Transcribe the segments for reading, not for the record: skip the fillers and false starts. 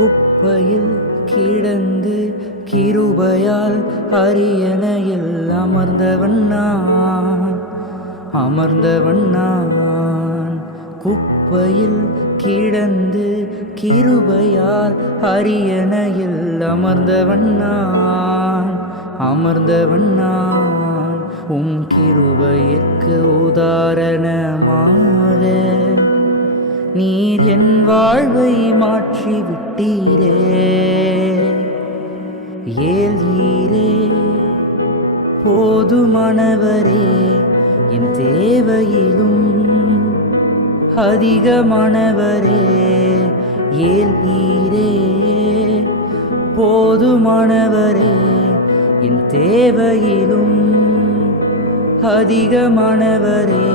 குப்பையில் கிடந்து கிருபையால் அரியணையில் அமர்ந்தவன் நான் குப்பையில் கிடந்து கிருபையால் அரியணையில் அமர்ந்தவன் நான் உம் கிருபைக்கு உதாரணமாக நீர் என் வாழ்வை மாற்றி விட்டீரே. ஏல்ஈரே போதுமானவரே, என் தேவையிலும் அதிகமானவரே. ஏல்ஈரே போதுமானவரே, என் தேவையிலும் அதிகமானவரே.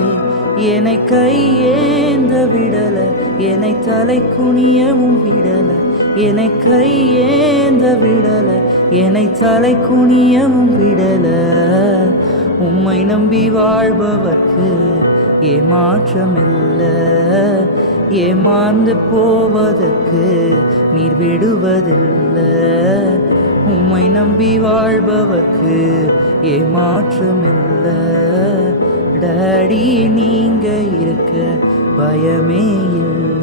என்னை கையேந்த விடல, என்னை தலை குனியவும் விடல. என்னை கையேந்த விடல, என்னை தலை குனியவும் விடல. உம்மை நம்பி வாழ்பவர்க்கு ஏமாற்றமில்ல. ஏமாந்து போவதற்கு நீர் விடுவதில்லை. உம்மை நம்பி வாழ்பவர்க்கு ஏமாற்றமில்லை. டாடி நீங்க இருக்க பயமே இல்லை.